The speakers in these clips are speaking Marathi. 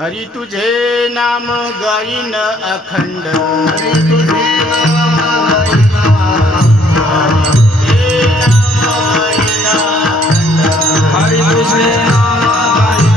हरी तुझे नाम गाईन अखंड, हरी तुझे नाम गाईन अखंड, हरी तुझे नाम गाईन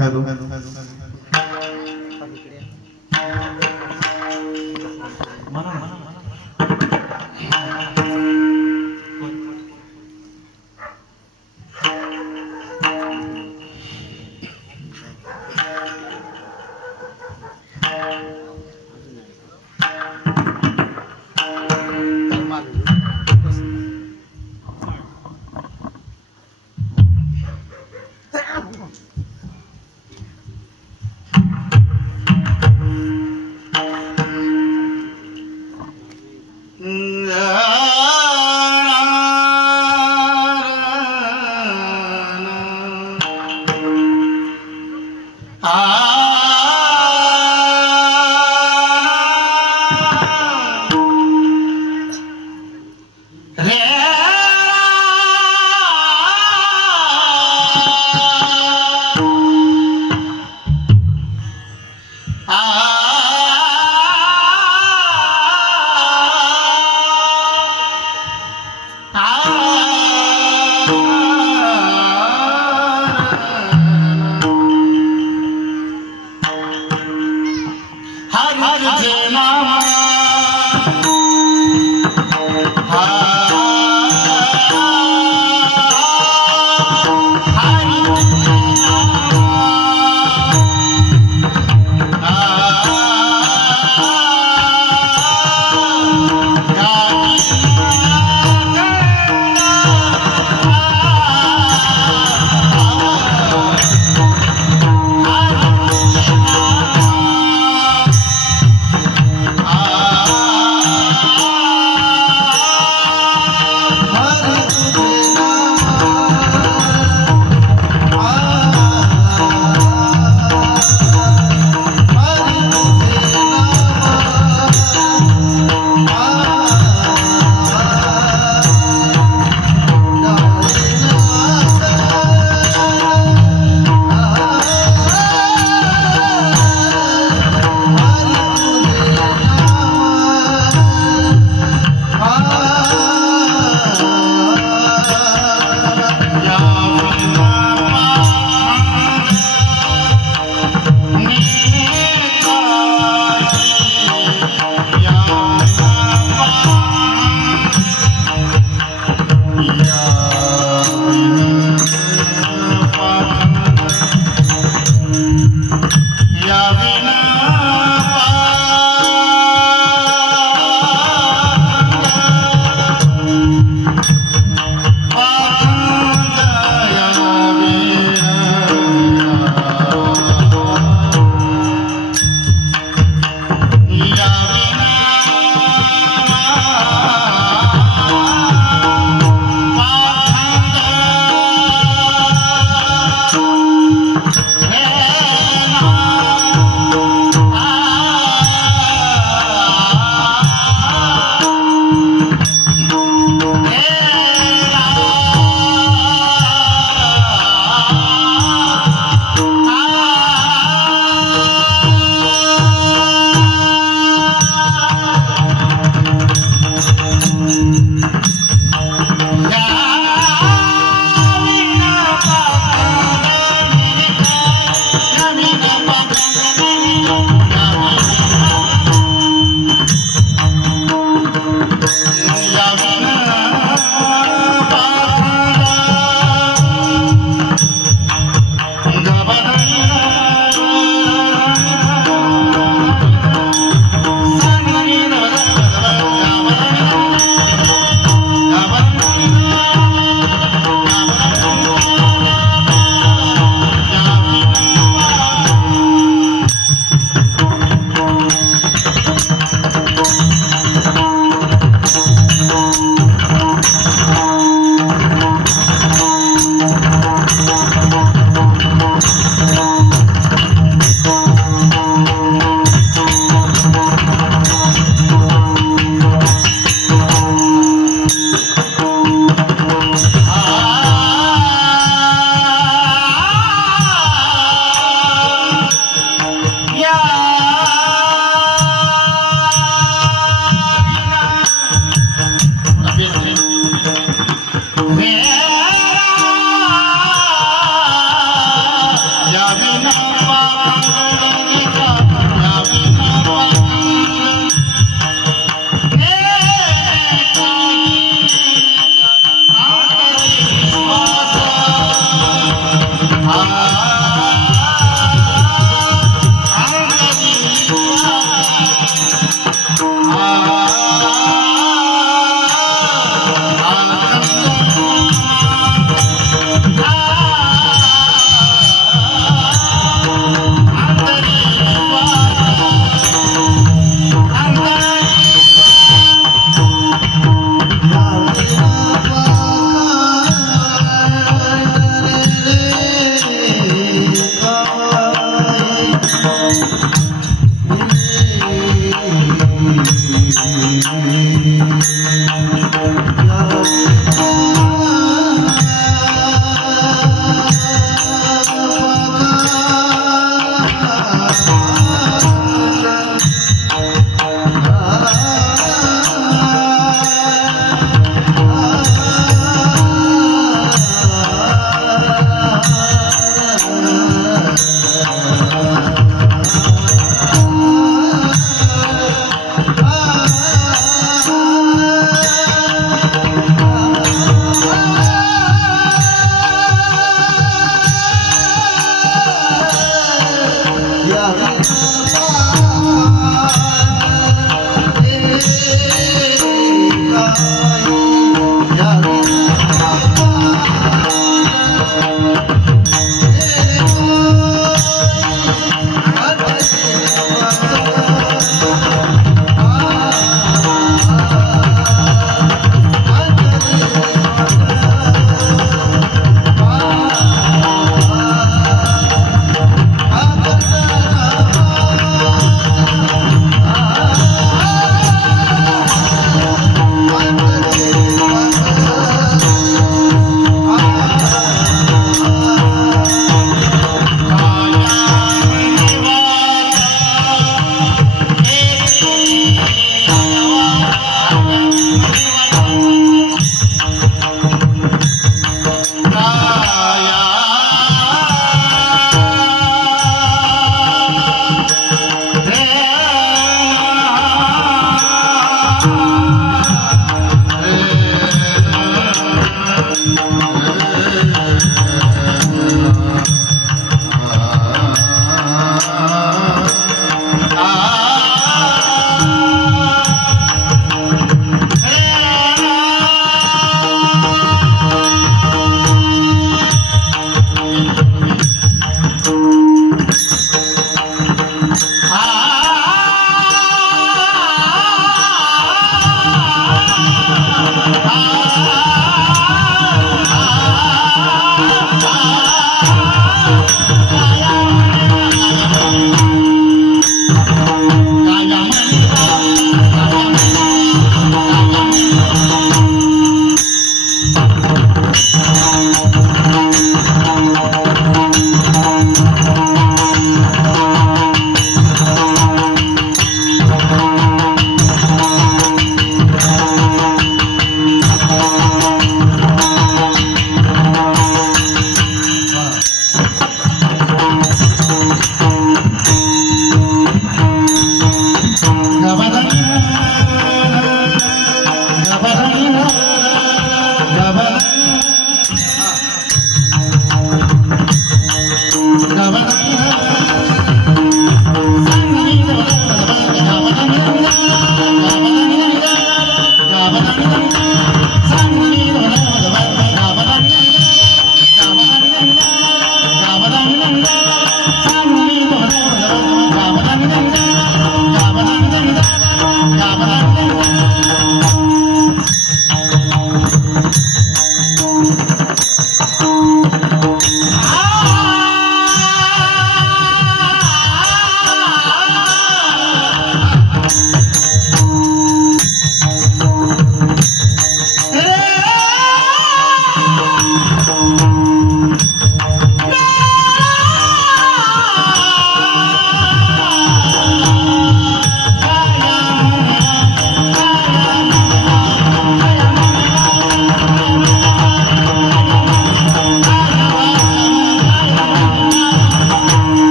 हॅलो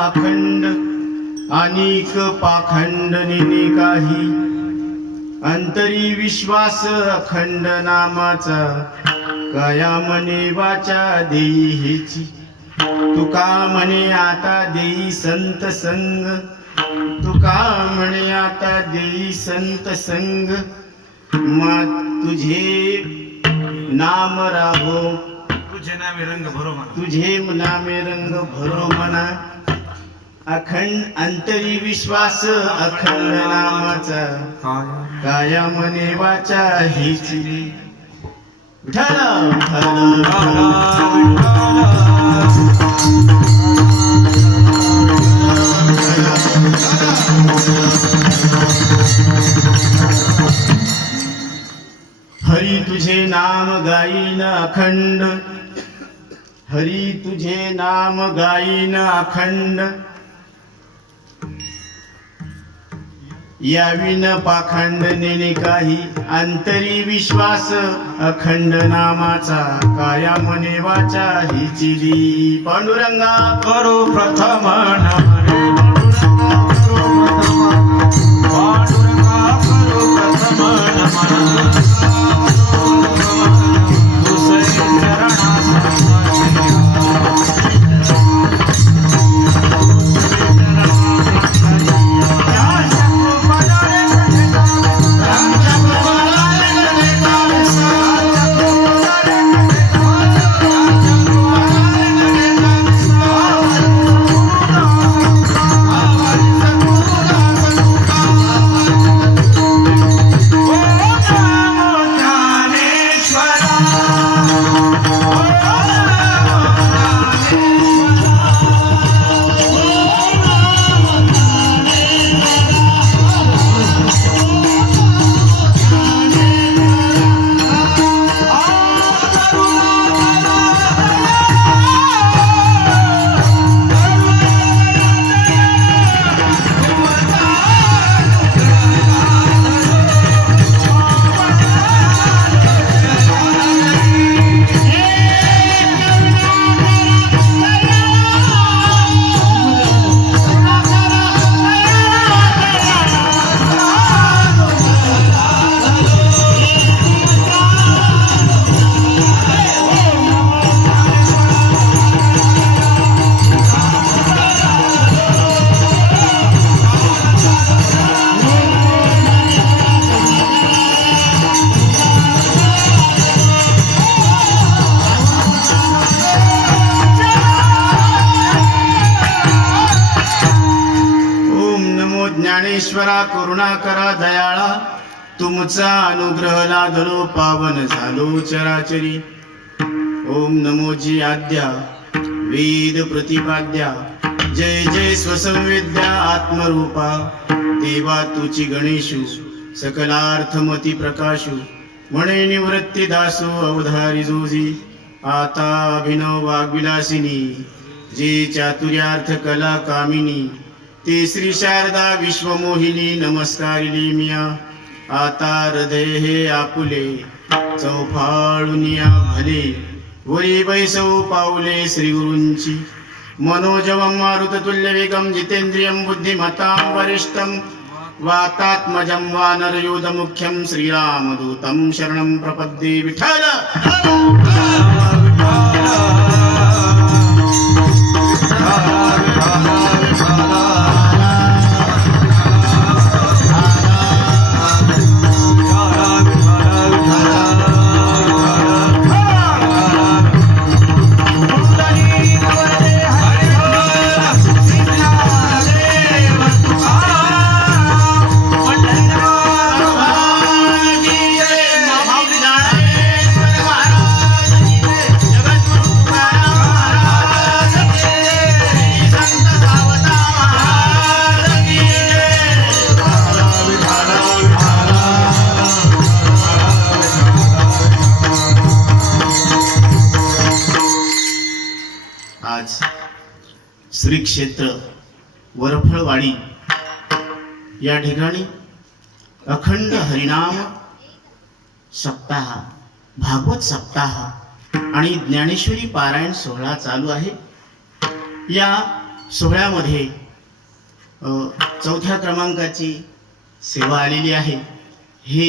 अखंड अनेक पाखंड नेने काही अंतरी विश्वास अखंड नामाचा काया मने वाचा देई हेची तुका म्हणे आता देई संत संग तुका म्हणे आता देई संत संग मग तुझे नाम राहो तुझे नामे रंग भरो मना तुझे नामे रंग भरो मना अखंड अंतरी विश्वास अखंड नामाचा काया मने वाचा हीची विठ्ठल हरी तुझे नाम गाईन अखंड हरी तुझे नाम गाईन अखंड याविन पाखंड नेने काही अंतरी विश्वास अखंड नामाचा काया मने वाचा हिचिली पांडुरंगा करो प्रथम नम रे पांडुरंगा करो कृपा करुणा करा दयाळा, तुमचा अनुग्रह लादलो पावन झालो चराचरी. ओम नमो जी आद्या वेद प्रतिपाद्या, जय जय स्वसंवेद्या आत्मरूपा, देवा तुची गणेशू सकलार्थमती प्रकाशू, म्हणे निवृत्ती दासो अवधारी जोजी. आता अभिनव वाग्विलासिनी, जे चातुर्यार्थ कला कामिनी, ते श्री शारदा विश्वमोहिनी नमस्कारिली मिया. आता हृदय हे आपुले चौफाळुनिया भले, वरी बैसव पाऊले श्री गुरूंची. मनोजवं मारुततुल्य वेगं जितेंद्रियं बुद्धिमतां वरिष्ठं, वातात्मजं वानरयूथमुख्यं श्रीरामदूतं शरणं प्रपद्ये. विठ्ठल आज श्री क्षेत्र वरफळवाडी या ठिकाणी अखंड हरिनाम सप्ताह, भागवत सप्ताह आणि ज्ञानेश्वरी पारायण सोहळा चालू आहे. या सोहळ्यामध्ये 4थ्या क्रमांकाची सेवा आलेली आहे. हे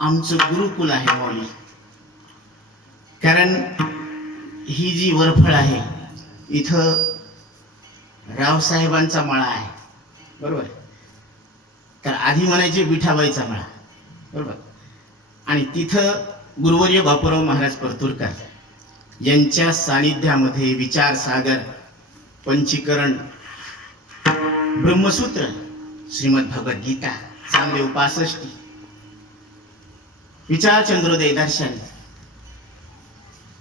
आमचं गुरुकुल आहे मौली. कारण ही जी वरफळ आहे इथं रावसाहेबांचा मळा आहे, बरोबर. तर आधी म्हणायचे विठाबाईचा मळा, बरोबर. आणि तिथं गुरुवर्य बापूराव महाराज परतूरकर यांच्या सानिध्यामध्ये विचारसागर, पंचीकरण, ब्रह्मसूत्र, श्रीमद भगवद्गीता, चांगदेव 65, विचार चंद्रोदय दर्शन,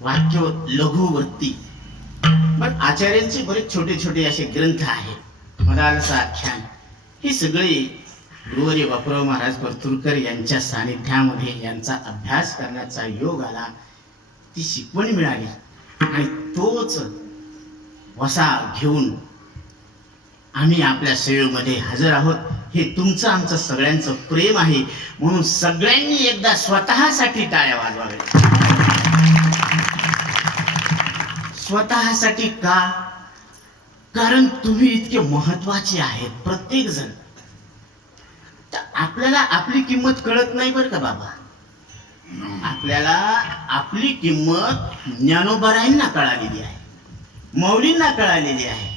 वाक्य लघुवृत्ती, पण आचार्यांचे बरेच छोटे छोटे असे ग्रंथ आहेत. मदालसा आख्यान, हे सगळे गुरुवर्य बापूराव महाराज परतूरकर यांच्या सानिध्यामध्ये यांचा अभ्यास करण्याचा योग आला, ती शिकवण मिळाली आणि तोच वसा घेऊन आम्ही आपल्या सेवेमध्ये हजर आहोत. हे तुमचं आमचं सगळ्यांचं प्रेम आहे, म्हणून सगळ्यांनी एकदा स्वतःसाठी टाळ्या वाजवाव्या. स्वतःसाठी का? कारण तुम्ही इतके महत्वाचे आहेत प्रत्येक जण. तर आपल्याला आपली किंमत कळत नाही बरं का बाबा. आपल्याला आपली किंमत ज्ञानोबारायांना कळालेली आहे, मौलींना कळालेली आहे.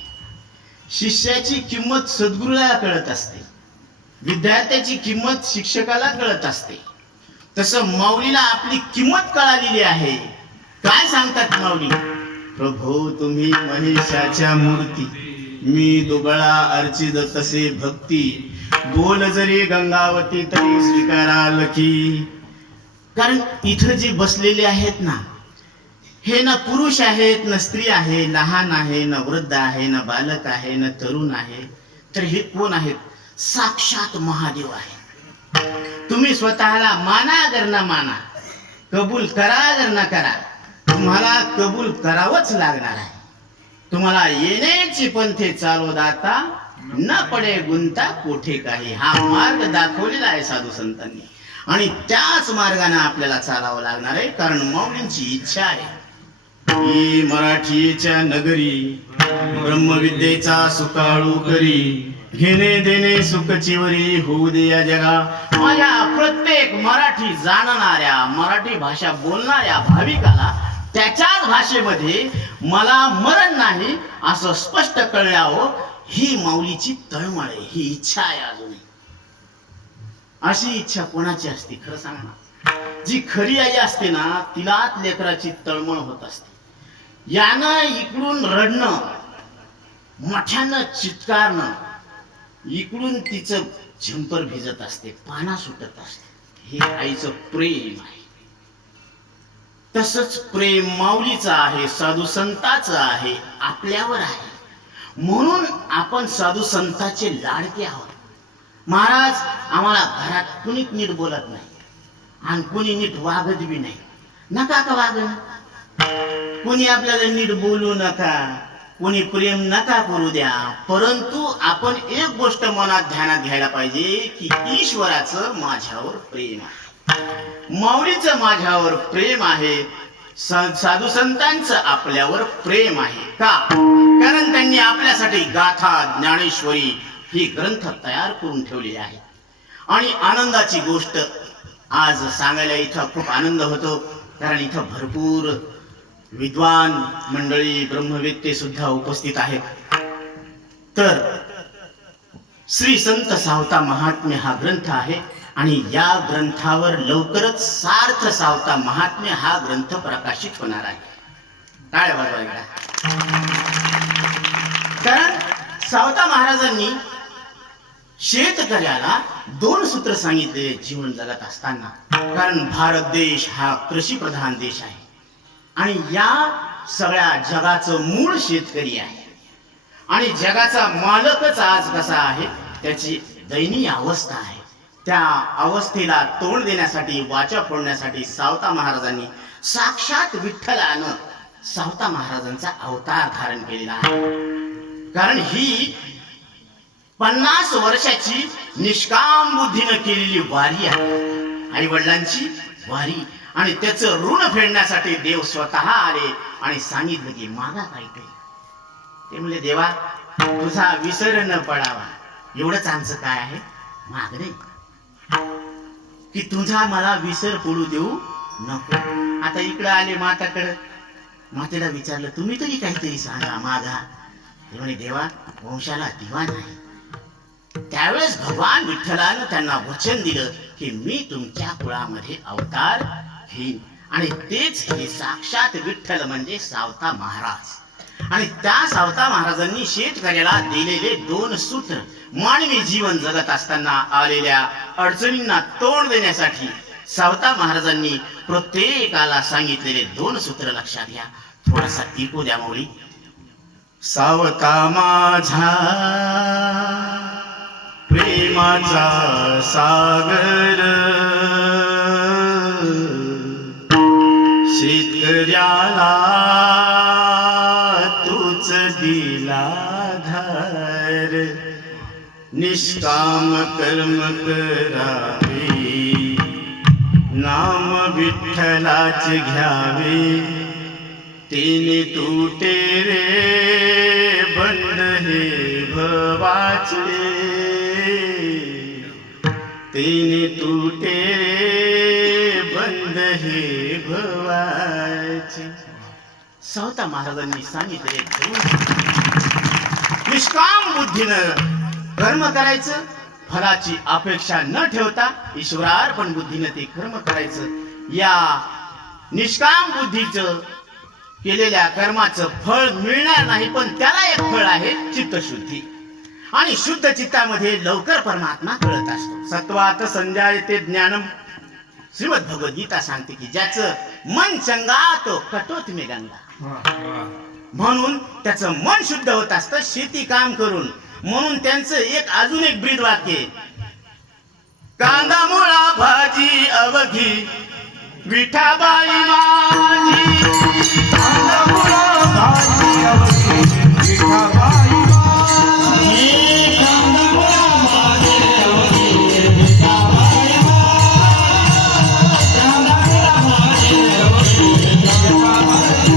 शिष्याची किंमत सद्गुरूला कळत असते, विद्यार्थ्याची किंमत शिक्षकाला कळत असते. तसं मौलीला आपली किंमत कळालेली आहे. काय सांगतात माऊली? प्रभो तुम्ही महेशाच्या मूर्ती, मी दुबळा अर्चित तसे भक्ती, बोल जरी गंगावती तरी स्वीकाराल की. कारण इथं जे बसलेले आहेत ना, हे ना पुरुष आहेत ना स्त्री आहे, लहान आहे ना वृद्ध आहे ना बालक आहे ना तरुण आहे, तर हे कोण आहेत? साक्षात महादेव आहे. तुम्ही स्वतःला माना अगर ना माना, कबूल करा अगर ना करा, तुम्हाला कबूल करावंच लागणार आहे. तुम्हाला येण्याची पंथे चालव दाता, न पडे गुंता कोठे काही. हा मार्ग दाखवलेला आहे साधू संतांनी आणि त्याच मार्गाने आपल्याला चालावं लागणार आहे. कारण माऊलींची इच्छा आहे ही मराठीच्या नगरी, ब्रह्मविद्येचा सुकाळू करी, घेणे देणे सुखचिवरी होऊ दे या जगा. माझ्या प्रत्येक मराठी जाणणाऱ्या, मराठी भाषा बोलणाऱ्या भाविकाला त्याच्याच भाषेमध्ये मला मरण नाही असं स्पष्ट कळल्यावर ही माऊलीची तळमळ आहे, ही इच्छा आहे. अजूनही अशी इच्छा कोणाची असते खरं सांगा ना? जी खरी आई असते ना, तिलाच लेकराची तळमळ होत असते. यानं इकडून रडणं, मोठ्यानं चित्कारणं, इकडून तिचं झंपर भिजत असते, पाना सुटत असते. हे आईचं प्रेम आहे. तसंच प्रेम माऊलीचं आहे, साधू संताचं आहे, आपल्यावर आहे. म्हणून आपण साधू संतांचे लाडके आहोत. महाराज, आम्हाला घरात कुणीच नीट बोलत नाही आणि कुणी नीट वागत बी नाही. नका का वागणं, कुणी आपल्याला नीट बोलू नका, कुणी प्रेम नका करू द्या. परंतु आपण एक गोष्ट मनात ध्यानात घ्यायला पाहिजे की ईश्वराचं माझ्यावर प्रेम आहे, माऊलीचं माझ्यावर प्रेम आहे, साधू संतांचं आपल्यावर प्रेम आहे. का? कारण त्यांनी आपल्यासाठी गाथा ज्ञानेश्वरी ही ग्रंथ तयार करून ठेवलेले आहे. आणि आनंदाची गोष्ट आज सांगायला इथं खूप आनंद होतो, कारण इथं भरपूर विद्वान मंडळी, ब्रह्मवेत्ते सुद्धा उपस्थित आहेत. तर श्री संत सावता महात्म्य हा ग्रंथ आहे आणि या ग्रंथावर लवकरच सार्थ सावता महात्म्य हा ग्रंथ प्रकाशित होणार आहे. काय बरोबर? कारण सावता महाराजांनी शेतकऱ्याला 2 सूत्र सांगितले जीवन जगत असताना. कारण भारत देश हा कृषी प्रधान देश आहे आणि या सगळ्या जगाचं मूळ शेतकरी आहे. आणि जगाचा मालकच आज कसा आहे त्याची दयनीय अवस्था आहे. त्या अवस्थेला तोंड देण्यासाठी, वाचा फोडण्यासाठी सावता महाराजांनी, साक्षात विठ्ठलानं सावता महाराजांचा अवतार धारण केलेला आहे. कारण ही 50 वर्षाची निष्काम बुद्धीनं केलेली वारी आहे, आई वडिलांची वारी. आणि त्याचं ऋण फेडण्यासाठी देव स्वतः आले आणि सांगितलं की मागा काहीतरी. ते म्हणले, देवा तुझा विसर न पडावा एवढंच आमचं काय आहे, मागणे की तुझा मला विसर पडू देऊ नको. आता इकडं आले माताकडं, मातेला विचारलं तुम्ही तरी काहीतरी सांगा, मागा. ते म्हणे, देवा वंशाला दिवा नाही. त्यावेळेस भगवान विठ्ठलानं त्यांना वचन दिलं की मी तुमच्या कुळामध्ये अवतार घेईन. आणि तेच हे साक्षात विठ्ठल म्हणजे सावता महाराज. आणि त्या सावता महाराजांनी शेतकऱ्याला दिलेले 2 सूत्र, मानवी जीवन जगत असताना आलेल्या अडचणींना तोंड देण्यासाठी सावता महाराजांनी प्रत्येकाला सांगितलेले 2 सूत्र लक्षात घ्या. थोडासा टिपू द्या माऊली. सावता माझा प्रेमाचा सागर, शेतकऱ्याला तूच दिला धार. निष्काम कर्म करावे, नाम विठ्ठलाच घ्यावे. तिने तुटे रे बंद हे भवाचे, तिने तुटे रे बंद हे भवाचे. सावता महाराजांनी सांगितले, निष्काम बुद्धीनं कर्म करायचं, फलाची अपेक्षा न ठेवता ईश्वरार्पण बुद्धीनं ते कर्म करायचं. या निष्काम बुद्धीचं केलेल्या कर्माचं फळ मिळणार नाही, पण त्याला एक फळ आहे चित्तशुद्धी. आणि शुद्ध चित्तामध्ये लवकर परमात्मा कळत असतो. सत्वात संजायते ज्ञानम. श्रीमद भगवद्गीता सांगते की ज्याचं मन चंगा तो कटोत में गंगा. म्हणून त्याचं मन शुद्ध होत असतं शेती काम करून. म्हणून त्यांचं अजून एक ब्रीद वाक्य, कांदा मुळा भाजी अवघी विठाबाई माझी. कांदा मुळा भाजी अवघी विठाबाई माझी. कांदा मुळा भाजी अवघी विठाबाई माझी. कांदा मुळा भाजी अवघी विठाबाई माझी.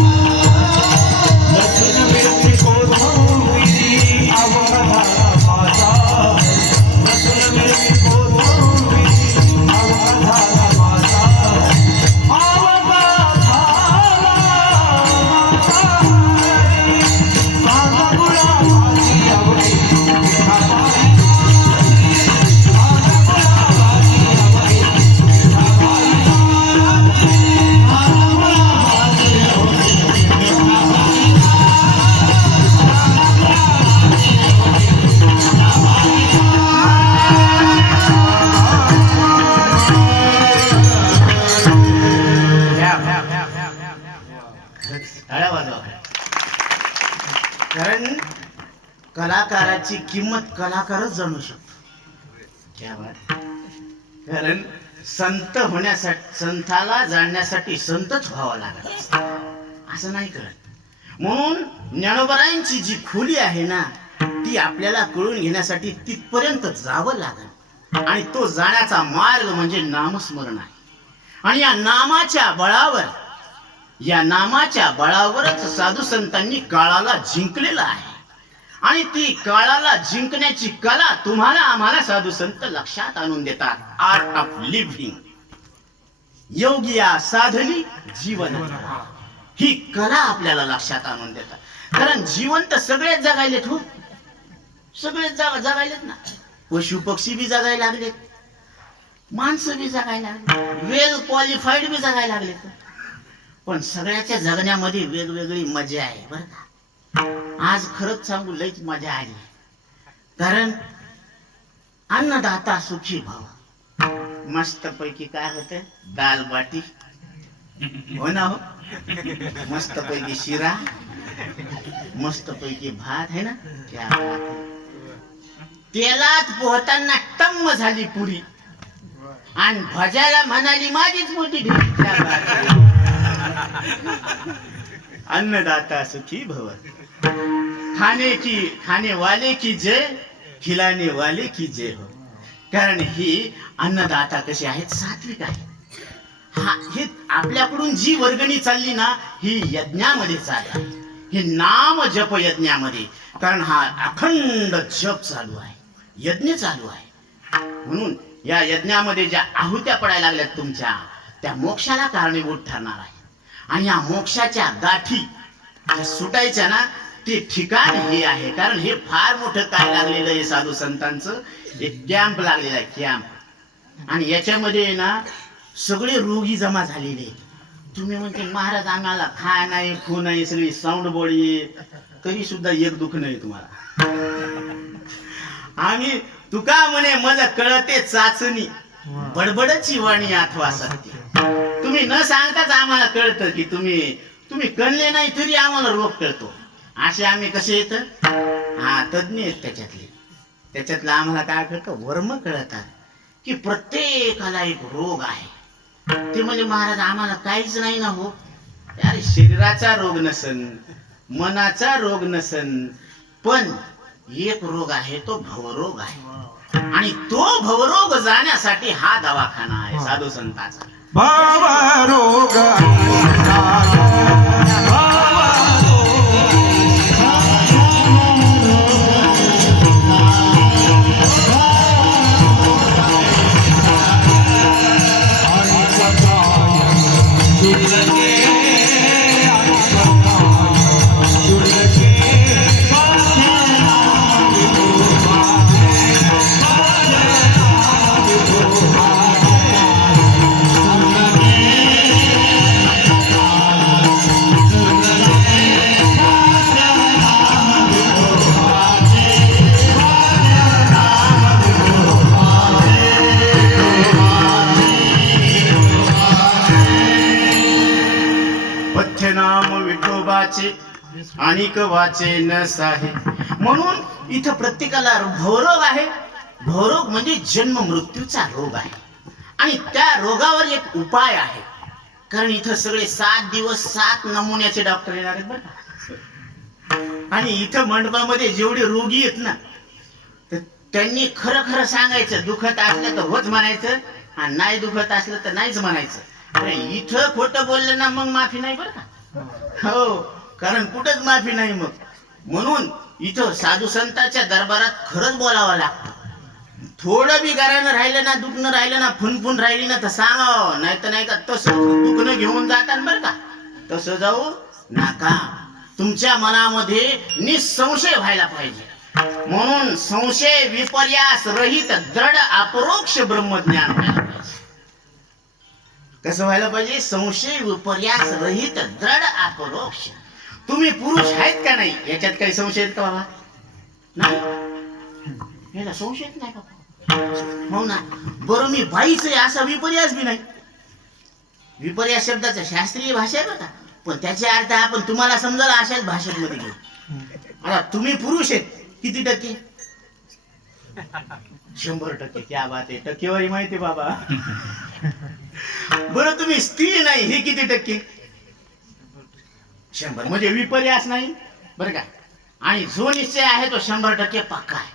लसूण मिरची कोथिंबीर अवघा माझा. लसूण मिरची कोथिंबीर अवघा माझा. अवघा झाला माझा. कांदा मुळा काळाची किंमत कलाकारच जाणू शकतो. क्या बात. कारण संत होण्यासाठी, संताला जाणण्यासाठी संतच व्हावं लागत असतं. असं नाही कळत. म्हणून ज्ञानोबरायांची जी खोली आहे ना, ती आपल्याला कळून घेण्यासाठी तिथपर्यंत जावं लागेल. आणि तो जाण्याचा मार्ग म्हणजे नामस्मरण आहे. आणि या नामाच्या बळावरच साधू संतांनी काळाला जिंकलेलं आहे. आणि ती काळाला जिंकण्याची कला तुम्हाला आम्हाला साधू संत लक्षात आणून देतात. Art of living. योगिया साधनी जीवन, ही कला आपल्याला लक्षात आणून देतात. कारण जीवन तर सगळेच जगायलेत हो, सगळेच जगायलेत ना. पशु पक्षी बी जगायला लागलेत, माणसं बी जगायला लागले, वेल क्वालिफाईड बी जगायला लागलेत. पण सगळ्याच्या जगण्यामध्ये वेगवेगळी मजा आहे बरं का. आज खरंच सांगू, लईच मजा आली. कारण अन्नदाता सुखी भाव. मस्त पैकी काय होतं, दाल बाटी हो ना हो, मस्त पैकी शिरा, मस्त पैकी भात आहे ना. क्या बात आहे. तेलात पोहताना टम्म झाली पुरी आणि भजाला म्हणाली माझीच मोठी ढेरी. क्या बात आहे. अन्नदाता सुखी भव. खाने वाले की जय, खिलाने वाले की जय हो. कारण ही अन्नदाता कशी आहेत, सात्विक आहे. हा, हे आपल्याकडून जी वर्गणी चालली ना, ही यज्ञामध्ये चालली, हे नाम जप यज्ञामध्ये. कारण हा अखंड जप चालू आहे, यज्ञ चालू आहे. म्हणून या यज्ञामध्ये ज्या आहुत्या पडायला लागल्यात तुमच्या, त्या मोक्षाला कारणीभूत ठरणार आहे. आणि या मोक्षाच्या गाठी ज्या सुटायच्या ना, ते ठिकाण हे आहे. कारण हे फार मोठं काय लागलेलं आहे, साधू संतांचं एक कॅम्प लागलेला आहे, कॅम्प. आणि याच्यामध्ये ना सगळे रोगी जमा झालेले. तुम्ही म्हणते महाराज आम्हाला खाय नाही, खू नाही, सगळी साऊंड बॉडी, तरी सुद्धा एक दुःख नाही तुम्हाला. आम्ही तुका म्हणे मला कळते चाचणी, बडबडची वाणी अथवा सत्य. तुम्ही न सांगताच आम्हाला कळतं की तुम्ही कळले नाही तरी आम्हाला रोग कळतो. असे आम्ही कसे येत, हा तज्ञ आहेत त्याच्यातलं आम्हाला काय कळतं, वर्म कळतात की प्रत्येकाला एक रोग आहे. ते म्हणजे महाराज आम्हाला काहीच नाही ना हो. अरे शरीराचा रोग नसन, मनाचा रोग नसन, पण एक रोग आहे, तो भवरोग आहे. आणि तो भवरोग जाण्यासाठी हा दवाखाना आहे साधू संतांचा. भवरोग नाम विठोबाचे आणिक वाचे न साहे. म्हणून इथं प्रत्येकाला भवरोग आहे. भवरोग म्हणजे जन्म मृत्यूचा रोग आहे. आणि त्या रोगावर एक उपाय आहे. कारण इथं सगळे 7 दिवस 7 नमुन्याचे डॉक्टर येणार आहेत बरं का. आणि इथं मंडपामध्ये जेवढे रोगी आहेत ना, तर त्यांनी खरं खरं सांगायचं. दुखत असलं तर होच म्हणायचं, आणि नाही दुखत असलं तर नाहीच म्हणायचं. अरे इथं खोटं बोललं ना मग माफी नाही बरं का. हो, कारण कुठंच माफी नाही मग. म्हणून इथं साधू संतांच्या दरबारात खरंच बोलावं लागतं. थोडं बी घरानं राहिलं ना, दुखणं राहिलं ना, फुनफुन राहिली ना, तर सांगावं. नाही तर नाही का तसं दुखणं घेऊन जातात बरं का. तसं जाऊ नका. तुमच्या मनामध्ये निसंशय व्हायला पाहिजे. म्हणून संशय विपर्यास रहित दृढ अपरोक्ष ब्रह्मज्ञान व्हायला पाहिजे. कसं व्हायला पाहिजे? संशय विपर्यास रहित दृढ अपरोक्ष. तुम्ही पुरुष आहेत का नाही याच्यात काही संशय आहेत का बाबा? नाही, याला संशयच नाही बाबा. हो ना. बरं मी बाईच आहे असा विपर्यास बी नाही. विपर्यास शब्दाचा शास्त्रीय भाषा आहे बघा, पण त्याचे अर्थ आपण तुम्हाला समजायला अशाच भाषेमध्ये घेऊ. आता तुम्ही पुरुष आहेत किती टक्के? 100% क्या बात आहे. टक्केवारी माहिती बाबा. बरं तुम्ही स्त्री नाही हे किती टक्के? 100 म्हणजे विपर्यास नाही बरं का. आणि जो निश्चय आहे तो 100% पक्का आहे.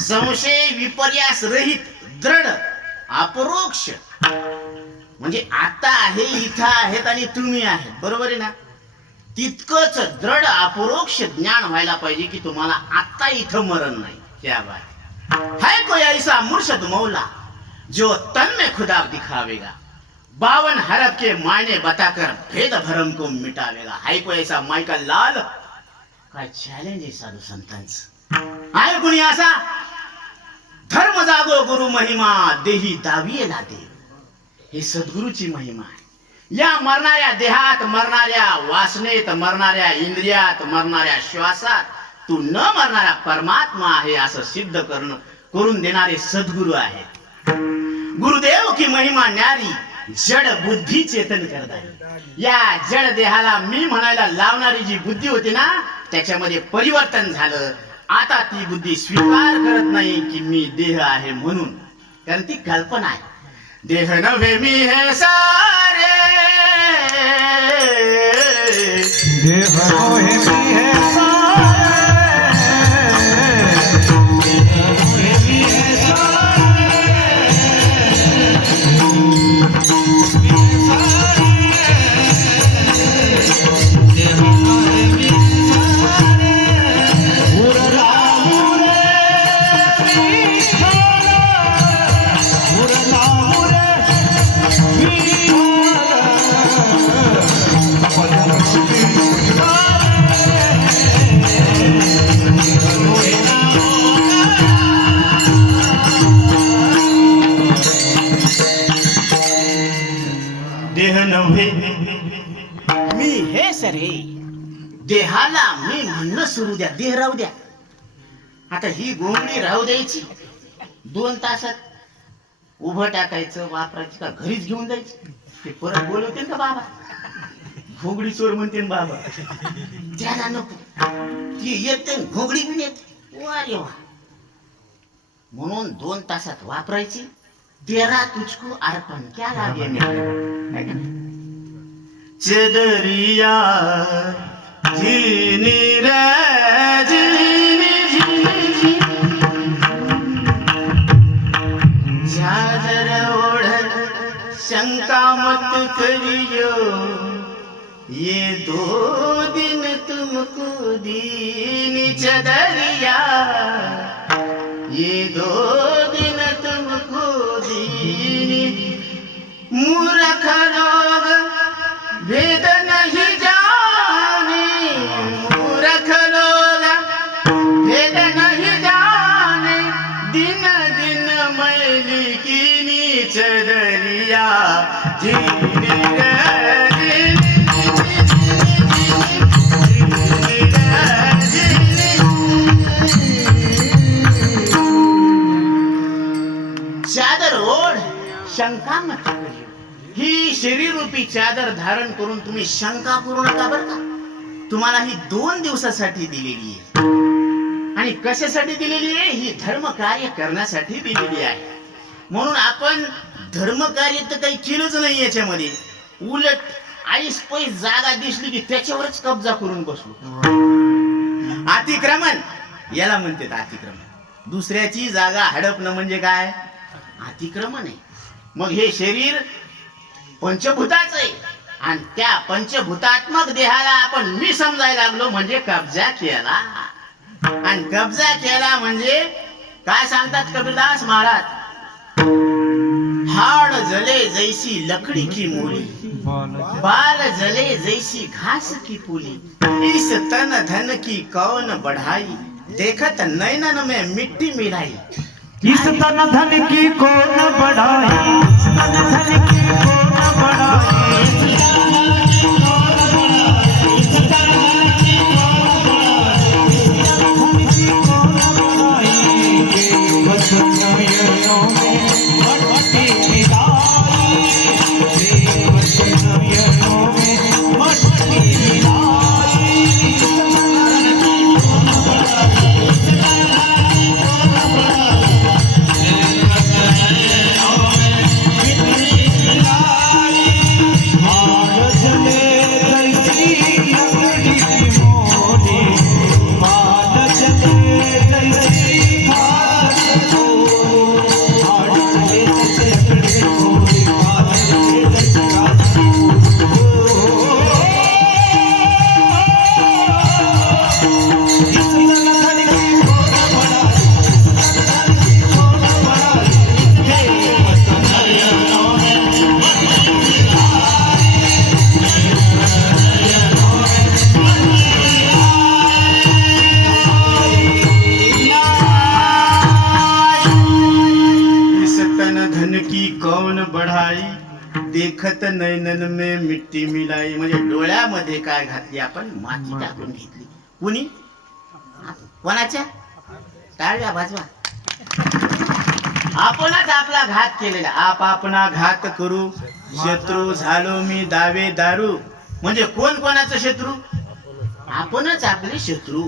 संशय विपर्यास रहित दृढ अपरोक्ष म्हणजे आता आहे इथं आहेत आणि तुम्ही आहेत बरोबर आहे ना. तितकंच दृढ अपरोक्ष ज्ञान व्हायला पाहिजे की तुम्हाला आता इथं मरण नाही. क्या बात है. कोई ऐसा मुर्शद मौला जो तन में खुदा दिखावेगा, 52 हरफ के मायने बताकर भेद भरम को मिटावेगा. है कोई ऐसा मायका लाल. काय चॅलेंज आहे साधू संतांचं. आहे कुणी असा. धर्म जागो गुरु महिमा देही दावियेला देव. ही सद्गुरूची महिमा आहे. या मरणाऱ्या देहात, मरणाऱ्या वासनेत, मरणाऱ्या इंद्रियात, मरणाऱ्या श्वासात तू न मरणारा परमात्मा आहे असं सिद्ध करून देणारे सद्गुरु आहेत. गुरुदेव की महिमा न्यारी जड बुद्धी चेतन करणारी. या जड देहाला मी म्हणायला लावणारी जी बुद्धी होती ना त्याच्यामध्ये परिवर्तन झालं. आता ती बुद्धी स्वीकार करत नाही की मी देह आहे म्हणून. कारण ती कल्पना आहे. देह नव्हे मी हे सारे, देह नव्हे मी हे सारे, देह नव्हे मी हे सारे, देह नव्हे मी सारे. उरला मुरे विठाला, उरला मुरे देह नव्हे मी हे सरे. देहाला मी म्हणणं सुरू द्या. देह राहू द्या. आता ही गोंगडी राहू द्यायची. 2 तासात उभं टाकायचं वापरायची का घरीच घेऊन जायचं. ते परत बोलवते का बाबा. घोगडी चोर म्हणते ना बाबा. त्याला नको. ती येते घोगडी पण येते. वा रे वा. म्हणून 2 तासात वापरायची. तेरा तुझको अर्पण क्या लागे मेरे. चदरिया जीनी रे जीनी जीनी, चादर ओढ़ शंका मत करियो, ये 2 दिन तुमको दीनी चदरिया, ये 2 दिन तुमको दीनी. मूर्ख लोग भेद नहीं जाने, मूर्ख लोग भेद नहीं जाने, दिन दिन मैली कीनी चदरिया जीनी रे. चादर ओढ शंका मत करियो. ही शरीर रूपी चादर धारण करून तुम्ही शंका करू नका बरं का. तुम्हाला ही 2 दिवसासाठी दिलेली आहे. आणि कशासाठी दिलेली आहे. ही धर्म कार्य करण्यासाठी दिलेली आहे. म्हणून आपण धर्म कार्य तर काही केलंच नाही याच्यामध्ये. उलट आईस पैस जागा दिसली की त्याच्यावरच कब्जा करून बसलो. अतिक्रमण याला म्हणतात. अतिक्रमण दुसऱ्याची जागा हडपणं म्हणजे काय. अतिक्रमण आहे. मग हे शरीर पंचभूताचं आहे आणि त्या पंचभूतात्मक देहाला आपण मी समजायला लागलो म्हणजे कब्जा केला. आणि कब्जा केला म्हणजे काय सांगतात कबीरदास महाराज. हाड जले जैसी लकड़ी की मूली, बाल जले जैसी घास की पूली, इस तन धन की कौन बढ़ाई, देखत नैनन में मिट्टी मिलाई. इस तन धन की कौन बढ़ाई, इस तन धन की कौन बढ़ाई, बढ़ाई, देखत नैनन में मिट्टी मिलाई. म्हणजे डोळ्यामध्ये काय घातली आपण? माती टाकून घेतली. कुणी? कोणाच्या? टाळ्या वाजवा. आपणच आपला घात केलेला. आप आपणा घात करू, शत्रू झालो मी दावे दारू. म्हणजे कोण कोणाचं शत्रू? आपणच आपले शत्रू.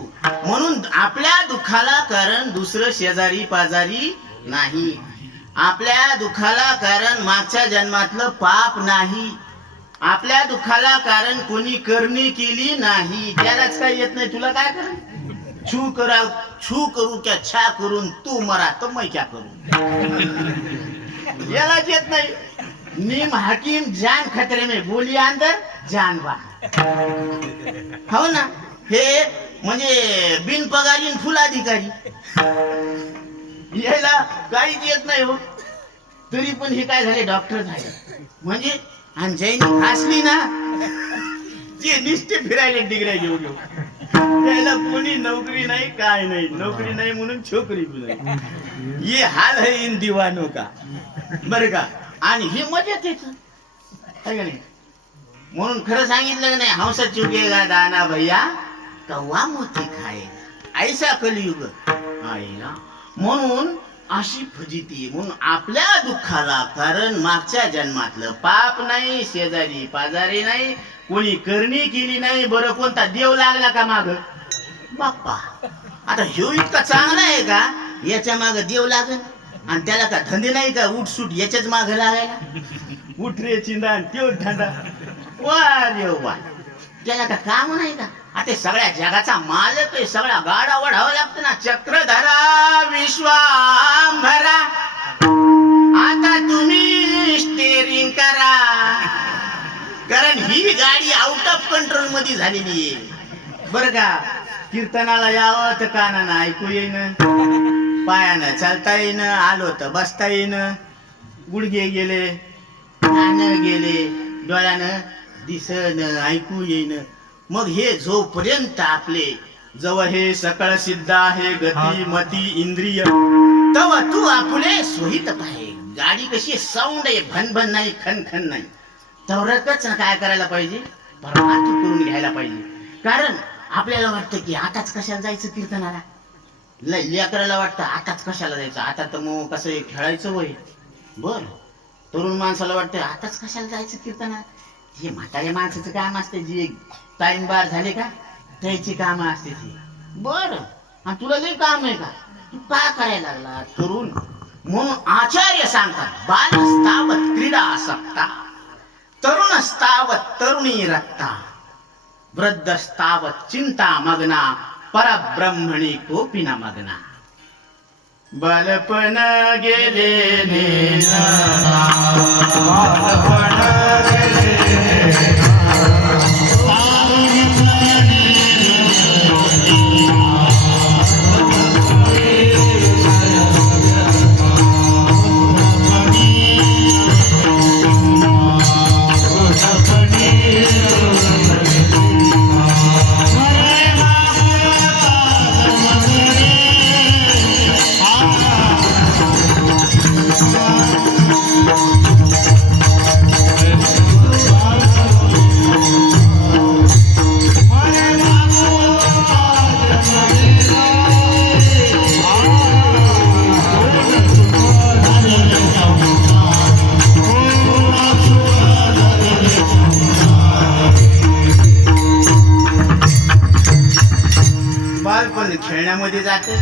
म्हणून आपल्या दुःखाला कारण दुसरं शेजारी पाजारी नाही. आपल्या दुःखाला कारण मागच्या जन्मातलं पाप नाही. आपल्या दुःखाला कारण कोणी करणी केली नाही. त्यालाच काय येत नाही. तुला काय कर? छू करू क्या छा करून तू मरा तो मैं क्या करू. यालाच येत नाही. नीम हकीम जान खतरे में, बोली अंदर जान बाहर. हो ना. हे म्हणजे बिनपगारी फुल अधिकारी. याला काहीच येत नाही हो. तरी पण हे काय झाले? डॉक्टर झाले. म्हणजे आणि जैन हसली ना ते निष्ठे फिरायला डिग्र्या घेऊन येऊ. त्याला कोणी नोकरी नाही काय नाही. नोकरी नाही म्हणून छोकरी भी नाही. ये हाल है इन दीवानों का. बरं का. आणि हे मजेत येत नाही. म्हणून खरं सांगितलं नाही. हंस चुकेगा दाना भैया कव्वा मोती खाए, ऐसा कलियुग आईला. म्हणून अशी फजिती. म्हणून आपल्या दुःखाला कारण मागच्या जन्मातलं पाप नाही, शेजारी पाजारी नाही, कोणी करणी केली नाही. बरं कोणता देव लागला का माग? बाप्पा. आता ह्यो इतका चांगला आहे का याच्या माग देव लागल? आणि त्याला का धंदे नाही का उठसूट याच्याच माग लागायला? उठ रे चिंदा त्यो धंदा. वा देव वा. त्याला का काम नाही का? आता सगळ्या जगाचा मालक आहे. सगळा गाडा वढावा लागतो ना. चक्रधरा विश्वांभरा आता तुम्ही स्टेरिंग करा. कारण ही गाडी आउट ऑफ कंट्रोल मध्ये झालेली आहे. बरं का. कीर्तनाला यावं तर कानानं ऐकू येईन, पायानं चालता येईन, आलो तर बसता येईन, गुडघे गेले, कान गेले, डोळ्यानं दिसन ऐकू येईन. मग हे जोपर्यंत आपले जवळ हे सकळ सिद्ध आहे गती मती इंद्रिय तव तू आपले सोहित पाहे. गाडी कशी साऊंड आहे, भनभन नाही, खनखन नाही. तवरकच काय करायला पाहिजे? परमार्थ करून घ्यायला पाहिजे. कारण आपल्याला वाटतं की आताच कशाला जायचं कीर्तनाला. लेकराला वाटतं आताच कशाला जायचं. आता तर मग कसं खेळायचं वय. बर. तरुण माणसाला वाटतं आताच कशाला जायचं कीर्तनाला. हे म्हातारे माणसाचं काम असते. जे टाइम बार झाले का त्याची काम असते ती. बर. आणि तुला लई काम आहे का? तू काय करायला लागला तरुण? म्हणून आचार्य सांगतात बालस्तावत क्रीडा आसक्ता, तरुणस्तावत तरुणी रक्ता, वृद्धस्तावत चिंता मग्ना, परब्रह्मणी कोपी न मग्ना. बालपण गेले नेना, बालपण गेले खेळण्यामध्ये जाते.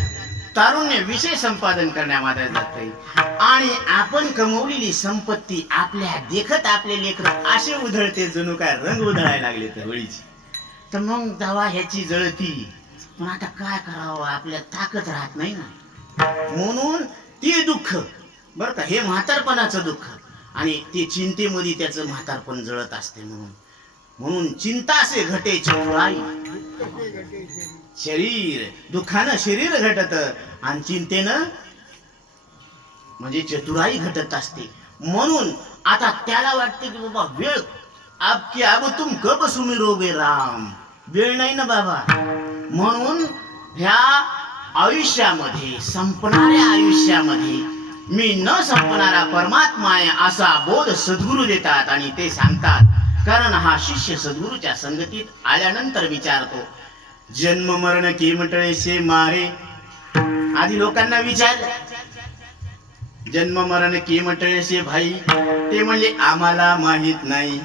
तारुण्य विषय संपादन करण्यामध्ये जाते. आणि आपण कमवलेली संपत्ती आपल्या देखत आपले लेकर असे उधळते जणू काय रंग उधळायला लागले तर होळीची. तर मग दवा ह्याची जळती. पण आता काय करावं? आपल्या ताकद राहत नाही ना. म्हणून ते दुःख बरं का, हे म्हातारपणाचं दुःख आणि ते चिंतेमध्ये त्याचं म्हातारपण जळत असते. म्हणून चिंता से घटे चतुराई. शरीर दुःखानं शरीर घटत आणि चिंतेनं म्हणजे चतुराई घटत असते. म्हणून आता त्याला वाटते की बाबा वेळ अब तुम कब सुमिरोगे राम. वेळ नाही ना बाबा. म्हणून ह्या आयुष्यामध्ये संपणाऱ्या आयुष्यामध्ये मी न संपणारा परमात्मा आहे असा बोध सद्गुरू देतात आणि ते सांगतात. कारण हा शिष्य सद्गुरूच्या संगतीत आल्यानंतर विचारतो, जन्म मरण किमटळे से मारे. आधी लोकांना विचारलं, जन्म मरण किमटळे से भाई. ते म्हणले आम्हाला माहित नाही.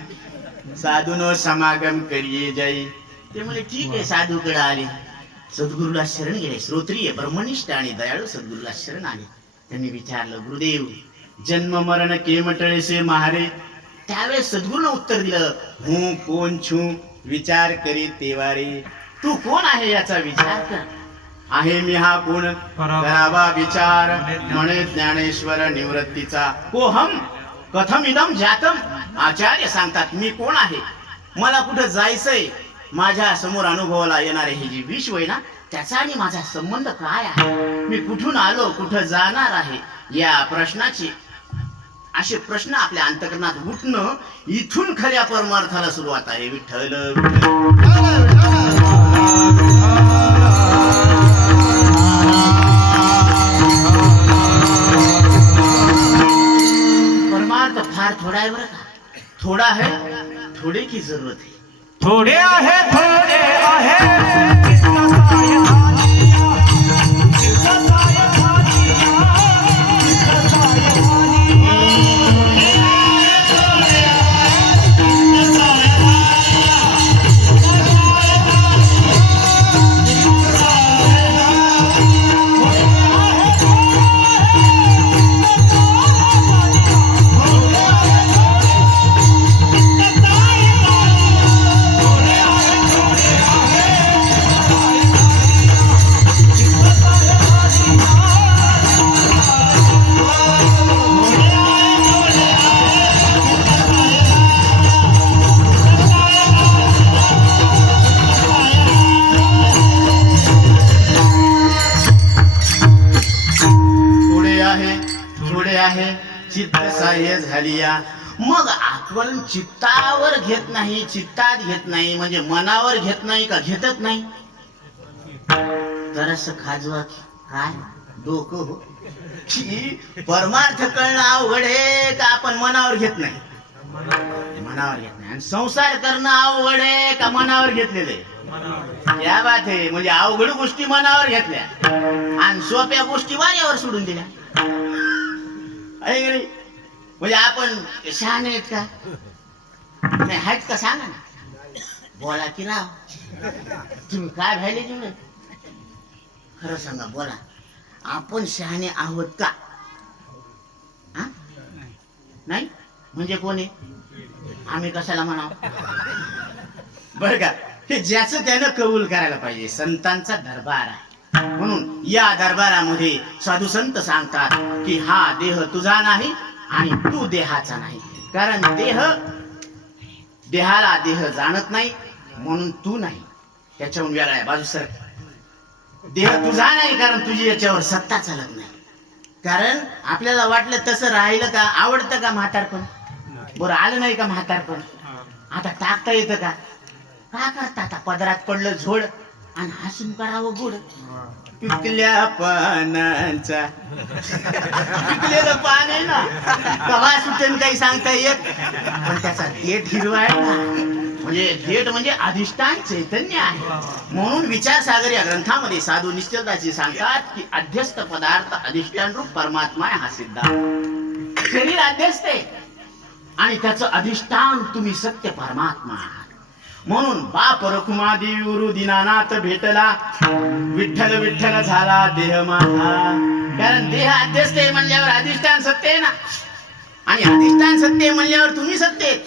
साधूनो समागम करिये जाई. ते म्हणले ठीक आहे, साधूकडे आले, सद्गुरूला शरण गेले. श्रोत्रिय ब्रह्मनिष्ठ आणि दयाळू सद्गुरूला शरण आले. त्यांनी विचारलं, गुरुदेव जन्म मरण केमटळे से मारे. त्यावेळेस सद्गुरूनं उत्तर दिलं, हूँ कोण छू विचार करी तेवारे. तू कोण आहे याचा विचार कर. आहे मी हा कोण करावा विचार. म्हणे ज्ञानेश्वर निवृत्तीचा. कोहम कथम इदम जातम. आचार्य सांगतात, मी कोण आहे, मला कुठं जायचंय, माझ्या समोर अनुभवाला येणारे हे जे विश्व आहे ना, त्याचा आणि माझा संबंध काय आहे, मी कुठून आलो, कुठं जाणार आहे, या प्रश्नाची असे प्रश्न आपल्या अंतकरणात उठणं, इथून खऱ्या परमार्थाला सुरुवात आहे. विठ्ठल परमार्थ फार थोडा आहे बरं का. थोडा है, थोड़े की जरूरत है. थोडे आहे, थोडे आहे. चित्त साय झालिया, चित्त साय झालिया, चित्त साय झालिया. चित्त साह्य झालिया. मग आपण चित्तावर घेत नाही, चित्तात घेत नाही म्हणजे मनावर घेत नाही का घेतच नाही. जरास खाजवा काय डोकं हो की परमार्थ कळणं अवघड आहे का आपण मनावर घेत नाही. मनावर घेत नाही. आणि संसार करणं अवघड आहे का मनावर घेतलेले. या बात आहे. म्हणजे अवघड गोष्टी मनावर घेतल्या आणि सोप्या गोष्टी वाऱ्यावर सोडून दिल्या. म्हणजे आपण शहाणे आहेत का नाही आहेत का सांगा ना. बोला की राव, तुम्ही काय व्हायले तुम्ही खरं सांगा. बोला, आपण शहाणे आहोत का. नाही म्हणजे कोणी आम्ही कशाला म्हणावं. बर का, हे ज्याचं त्यानं कबूल करायला पाहिजे. संतांचा दरबार आहे म्हणून या दरबारामध्ये साधू संत सांगतात की हा देह तुझा नाही आणि तू देहाचा नाही. कारण देहाला देह जाणत नाही म्हणून तू नाही, त्याच्याहून वेगळा आहे. बाजू सर, देह तुझा नाही कारण तुझी याच्यावर सत्ता चालत नाही. कारण आपल्याला वाटलं तसं राहिलं का आवडतं का म्हातारपण. बरं आलं नाही का म्हातारपण, आता टाकता येतं का. का करता आता पदरात पडलं झोड आणि हसून करावं गोड. पिकल्या पानांचा पिकलेलं पान आहे ना, कवा सुटेन काही सांगता येत. पण त्याचा देठ हिरवा आहे ना, म्हणजे देठ म्हणजे अधिष्ठान चैतन्य आहे. म्हणून विचारसागर या ग्रंथामध्ये साधू निश्चलदासी सांगतात की अध्यस्त पदार्थ अधिष्ठान रूप परमात्मा आहे हा सिद्धांत. शरीर अध्यस्त आहे आणि त्याचं अधिष्ठान तुम्ही सत्य परमात्मा. म्हणून बाप रखुमा देवी दीनानाथ भेटला, विठ्ठल विठ्ठल झाला देह माझा. कारण देह अध्यस्त आहे म्हणल्यावर अधिष्ठान सत्य आहे ना, आणि अधिष्ठान सत्य आहे म्हणल्यावर तुम्ही सत्य आहेत.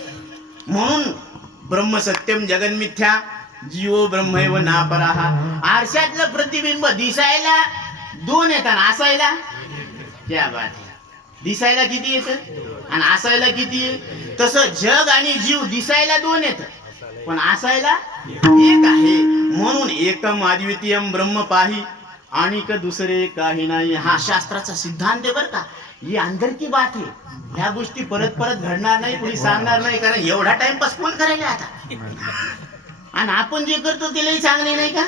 म्हणून ब्रह्म सत्यम जगन मिथ्या जीवो ब्रह्मैव नापराहा. आरशातलं प्रतिबिंब दिसायला दोन येतात, असायला क्या बात आहे. दिसायला किती येतं आणि असायला किती आहे. तसं जग आणि जीव दिसायला दोन येतं पण असायला एक आहे. म्हणून एकम अद्वितीयम ब्रह्म पाही आणि दुसरे काही नाही. हा शास्त्राचा सिद्धांत आहे बर का. ही अंदर की बात आहे. ह्या गोष्टी परत परत घडणार नाही, कोणी सांगणार नाही. कारण एवढा टाइमपास कोण करायला आता. आणि आपण जे करतो त्यालाही चांगले नाही का.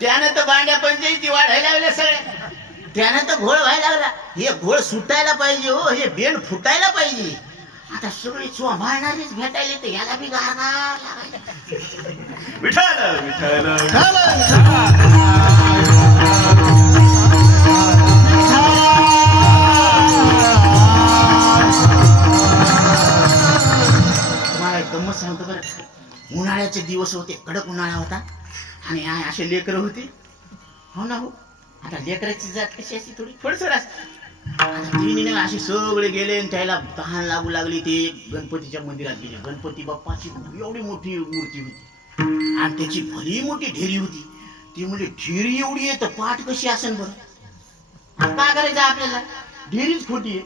त्यानं तर भांड्या पंचायती वाढायला लागल्या सगळ्या. त्यानं तर घोळ व्हायला लागला. हे घोळ सुटायला पाहिजे हो, हे बेंड फुटायला पाहिजे. आता सगळे चोभाळणारेच भेटायले तर याला बी गारगार लागायला. विठ्ठल विठ्ठल तुम्हाला एक गंमत सांगतो बरं. उन्हाळ्याचे दिवस होते, कडक उन्हाळा होता आणि असे लेकरं होते. हो ना हो. आता लेकराची जात कशी असते, थोडी थोडसर असते. आता तिने असे सगळे गेले आणि त्याला तहान लागू लागली. ते गणपतीच्या मंदिरात गेले. गणपती बाप्पाची एवढी मोठी मूर्ती होती आणि त्याची भली मोठी ढेरी होती. ती म्हणजे ढेरी एवढी आहे तर पाठ कशी असेल बरं. काय करायचं आपल्याला, ढेरीच खोटी आहे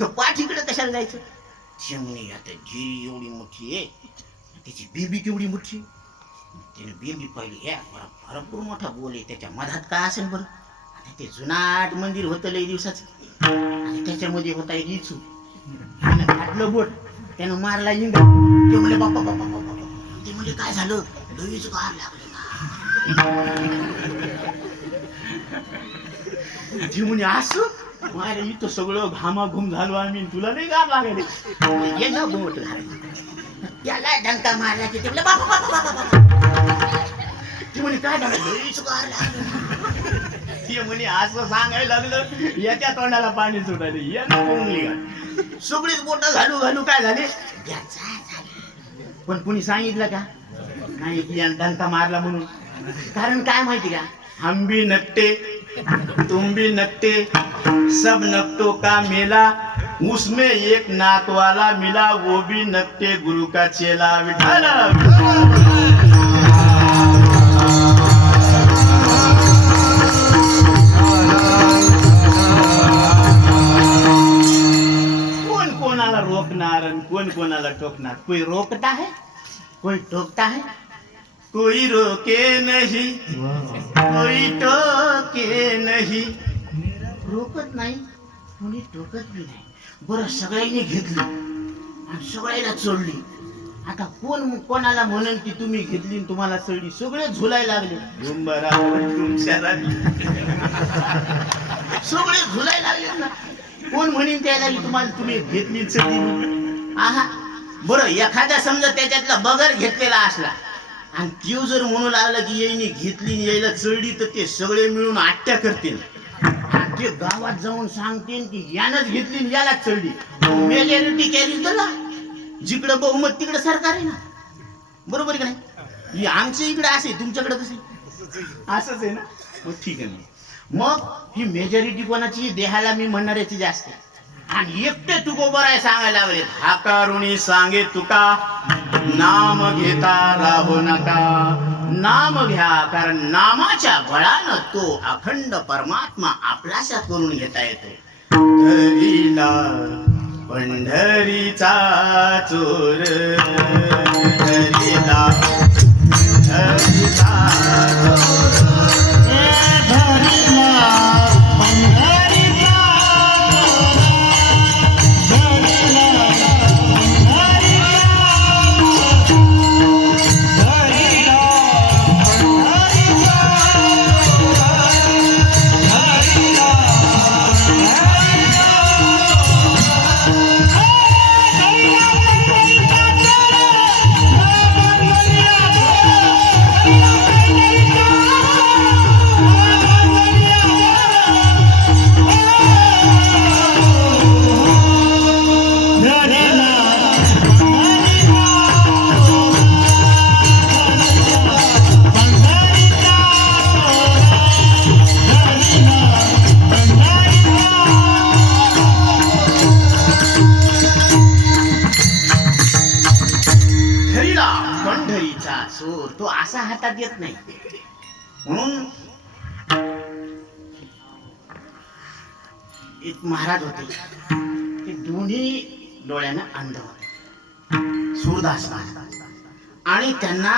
तर पाठ इकडे कशाला जायचं. ती म्हणे आता ढेरी एवढी मोठी आहे, त्याची बेबी केवढी मोठी. त्याने बेबी पाहिली, ह्या भरपूर मोठा बोल आहे, त्याच्या मधात काय असेल बरं. आता ते जुनाट मंदिर होतं लई दिवसाचं आणि त्याच्यामध्ये होता एक इचू. त्यानं घातलं बोट, त्यानं मारला इंगा. ते म्हणले बाप्पा बाप्पा बाप्पा बाप्पा. ते म्हणले काय झालं, लईच गार लागलं ना. ती म्हणे असं माझ्या इथं सगळं घामाघूम झालो आम्ही, तुला नाही गार लागले. ये ना बोट घालायचं. त्याला डंका मारला की ते म्हणले बाप्पा बाप्पा बाप्पा बाप्पा. ती म्हणे काय झालं, लईच गार लागलं. ती म्हणे असं सांगायला लागलं, याच्या तोंडाला पाणी सुटायला या ना पळून निघा. सगळीच बोट घालू घालू काय झाले, पण कुणी सांगितलं का नाही यानं डंका मारला म्हणून. कारण काय माहिती का, हम भी नकटे तुम भी नकटे सब नकटों का मेला, उसमें एक नाक वाला मिला, वो भी नकटे गुरु का चेला. विठ्ठल कोण कोणाला रोकणार आणि कोण कोणाला टोकणार. कोई रोकता है, कोई टोकता है, कोई रोके नहीं, कोई टोके नहीं. रोकत नाही, कोणी टोकत बी नाही. बरं सगळ्यांनी घेतली आणि सगळ्याला चढली. आता कोण कोणाला म्हणेल की तुम्ही घेतली आणि तुम्हाला चढली. सगळे झुलायला लागले. सगळे झुलायला लागले ना. कोण म्हणेन त्याला की तुम्हाला तुम्ही घेतली चढली. आहा बरं एखादा समजा त्याच्यातला बगर घेतलेला असला आणि त्यो जर म्हणू लागला की येईने घेतली यायला चढली, तर ते सगळे मिळून आट्या करतील. ते गावात जाऊन सांगतील की यानंच घेतली आणि यालाच चढली. मेजॉरिटी कॅरी झाला, जिकडं बहुमत तिकडं सरकार आहे ना. बरोबर आहे का नाही. ही आमच्या इकडे असे, तुमच्याकडे कसे असंच आहे ना. मग ठीक आहे. मग ही मेजॉरिटी कोणाची, देहाला मी म्हणणार याची जास्त. आणि एकटे तू गोबर आहे सांगायला लागले. हाकारुणी सांगे तुका, नाम घेता राहू नका. नाम घ्या, कारण नामाच्या बळानं तो अखंड परमात्मा आपलासा करून घेता येतो. धरीला पंढरीचा चोर, धरीला पंढरीचा चोर. तो असा हातात येत नाही. म्हणून एक महाराज होते, ते दोन्ही डोळ्यानं अंध होते, सूरदास महाराज. आणि त्यांना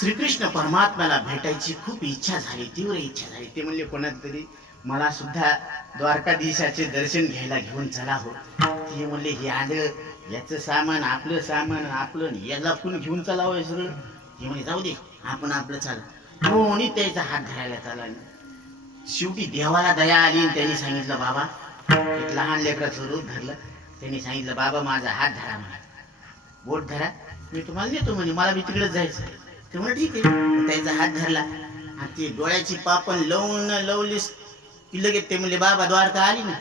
श्रीकृष्ण परमात्म्याला भेटायची खूप इच्छा झाली, तीव्र इच्छा झाली. ते म्हणले कोणात तरी मला सुद्धा द्वारकाधीशाचे दर्शन घ्यायला घेऊन चला हो. ते म्हणले हे आलं, याचं सामान आपलं सामान आपलं, याला पण घेऊन चलावं सगळं. हे म्हणे जाऊ दे, आपण आपलं चाल. कोणी त्याचा हात धरायला चाला. शेवटी देवाला दया आली आणि त्यांनी सांगितलं बाबा, एक लहान लेकराचं रूप धरलं. त्यांनी सांगितलं बाबा माझा हात धरा, म्हणा बोट धरा, मी तुम्हाला नेतो म्हणे, मला बी तिकडेच जायचं. ते म्हणे ठीक आहे. त्याचा हात धरला आणि ती डोळ्याची पापण लवलीस की लगेच ते म्हणले बाबा द्वारका आली ना.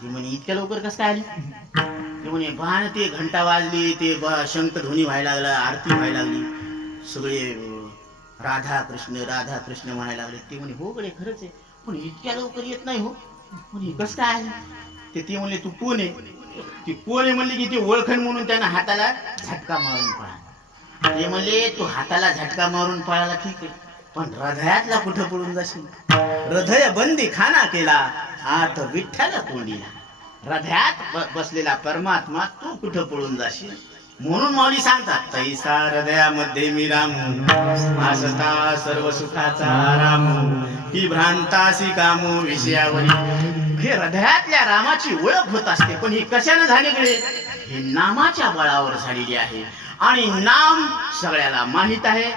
ती म्हणे इतक्या लवकर कसं काय आली? ते म्हणे भान ते घंटा वाजली, ते शंखध्वनी व्हायला लागला, आरती व्हायला लागली, सगळे राधा कृष्ण म्हणायला लागले. ते म्हणे हो कडे खरंच आहे, पण इतक्या लवकर येत नाही हो. म्हणे कसं काय आली? ते म्हणले तू कोण आहे? ती कोण आहे म्हणली की ते ओळखण म्हणून त्यांना हाताला झटका मारून पळा. ते म्हणले तू हाताला झटका मारून पळाला ठीक आहे, पण हृदयातला कुठं पळून जाशील? हृदय बंदी खाना केला, आत विठ्ठल कोंडीला. हृदयात बसलेला परमात्मा तू कुठं पळून जाशील? म्हणून माऊली सांगतात तैसा हृदयामध्ये मी रामू, असता सर्व सुखाचा रामू, ही भ्रांतासी कामू विषयावरी. हे हृदयातल्या रामाची ओळख होत असते, पण ही कशाने झालेली? हे नामाच्या बळावर झालेली आहे. आणि नाम सगळ्याला माहित आहे,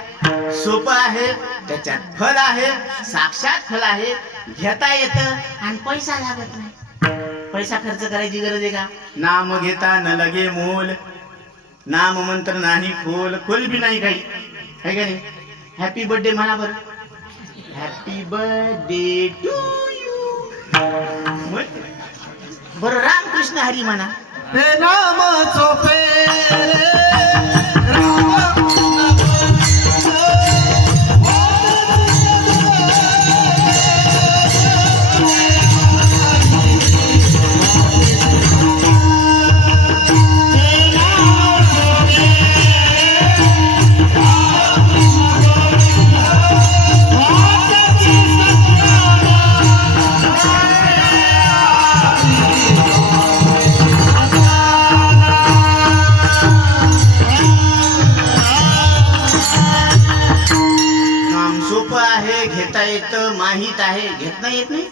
सोपं आहे, त्याच्यात फल आहे, साक्षात फल आहे, घेता येतं आणि पैसा लागत नाही. पैसा खर्च करायची गरज आहे का? नाम घेता न लगे मोल, नाम मंत्र नाही खोल बी नाही काही, आहे का नाही? हॅपी बर्थडे म्हणा बरं, हॅपी बर्थडे टू यू. बरं रामकृष्ण हरी म्हणा. हे नाम चोपे माहित आहे, घेता येत नाही.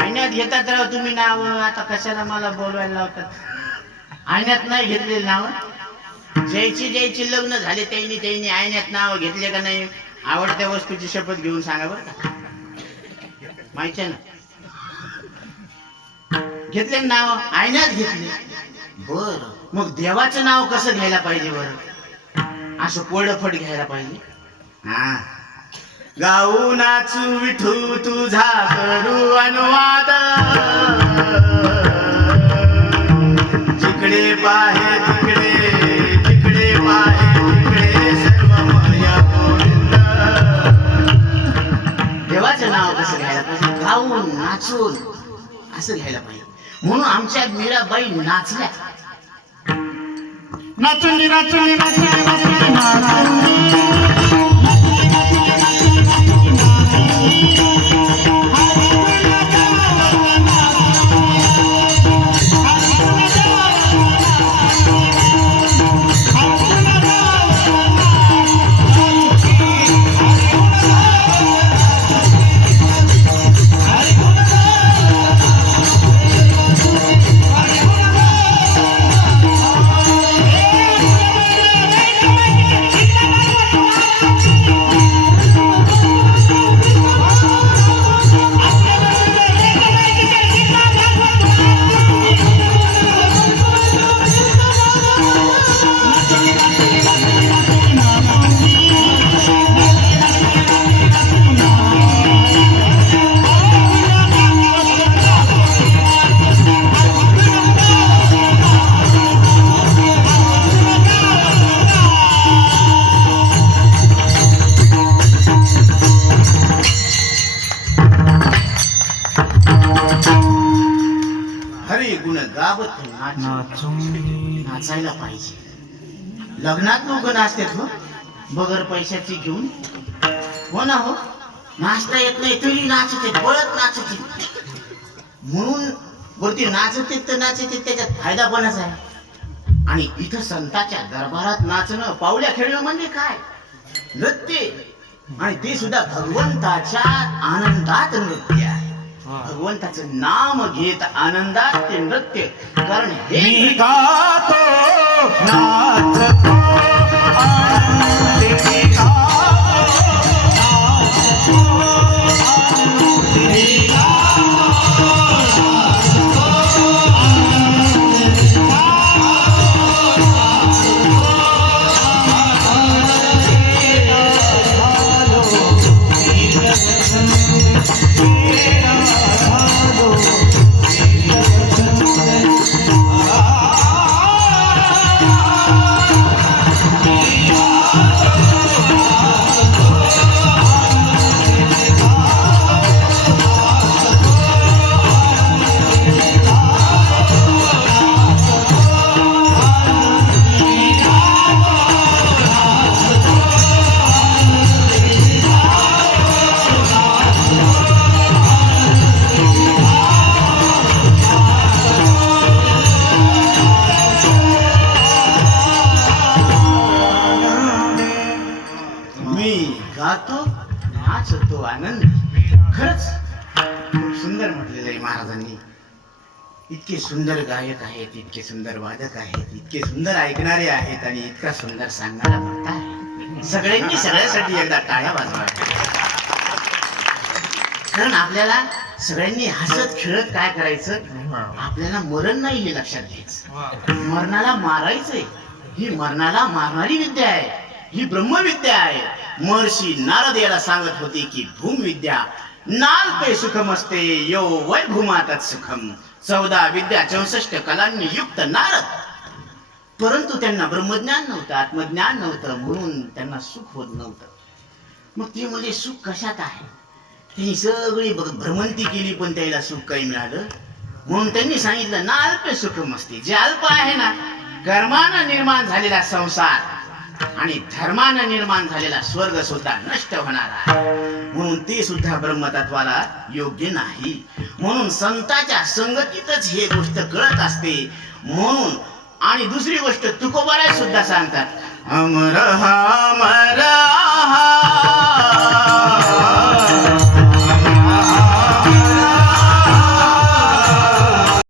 आयण्यात घेतात राव तुम्ही नाव, आता कशाला मला बोलवायला लावतात? आयण्यात नाही घेतलेले नाव, ज्याची लग्न झाले त्यांनी आयण्यात नाव घेतले का नाही? आवडत्या वस्तूची शपथ घेऊन सांगा बरं का, माहिती ना? घेतले नाव, आयण्यात घेतले. बर मग देवाचं नाव कसं घ्यायला पाहिजे बरं? असं पोळफट घ्यायला पाहिजे. हा, गाऊ नाचू विठू तुझा करू अनुवाद, जिकडे पाहे तिकडे पाहे तिकडे सर्व मर्या गोविंद. देवाचं नाव कसं घ्यायला पाहिजे? गाऊन नाचून असं घ्यायला पाहिजे. म्हणून आमच्या मीराबाई नाचल्या. नाचुंदी नाचुंदी नाचुंदी नाचुंदी नाचुंदी नाचायला पाहिजे. लग्नात लोक नाचतात हो, बगर पैशाची घेऊन. हो ना हो, नाचता येत नाही तरी नाचते, पळत नाचते. म्हणून वरती नाचते तर नाचते, त्याच्यात फायदा पणच आहे. आणि इथं संतांच्या दरबारात नाचणं, पावल्या खेळणं म्हणजे काय? नृत्य, आणि ते सुद्धा भगवंताच्या आनंदात नृत्य आहे. भगवंताचं नाम घेत आनंदात ते नृत्य. कारण हे गातो नाचतो आनंदी गातो नाचतो आनंद. खरंच खूप सुंदर म्हटलेलं आहे महाराजांनी. इतके सुंदर गायक आहेत, इतके सुंदर वादक आहेत, इतके सुंदर ऐकणारे आहेत आणि इतका सुंदर सांगणारा वक्ता आहे. सगळ्यांनी सगळ्यासाठी एकदा टाळ्या वाजवा. कारण आपल्याला सगळ्यांनी हसत खेळत काय करायचं, आपल्याला मरण नाही हे लक्षात घ्यायचं. मरणाला मारायचंय. ही मरणाला मारणारी विद्या आहे, ही ब्रह्मविद्या आहे. महर्षी नारद याला सांगत होते की भूमविद्या नाल्पे सुखमस्ते यो वैभूमातच सुखम. 14 विद्या 64 कलांनी युक्त नारद. परंतु त्यांना ब्रह्मज्ञान नव्हतं, आत्मज्ञान नव्हतं, म्हणून त्यांना सुख होत नव्हतं. मग ते म्हणजे सुख कशात आहे. त्यांनी सगळी भ्रमंती केली पण त्याला सुख काही मिळालं. म्हणून त्यांनी सांगितलं ना अल्प सुखमस्ते. जे अल्प आहे ना, कर्मानं निर्माण झालेला संसार आणि धर्मानं निर्माण झालेला स्वर्ग सुद्धा नष्ट होणार आहे. म्हणून ते सुद्धा ब्रह्मतत्वाला योग्य नाही. म्हणून संतांच्या संगतीतच हे गोष्ट कळत असते. म्हणून आणि दुसरी गोष्ट तुकोबाराय सुद्धा सांगतात, अमर हा अमर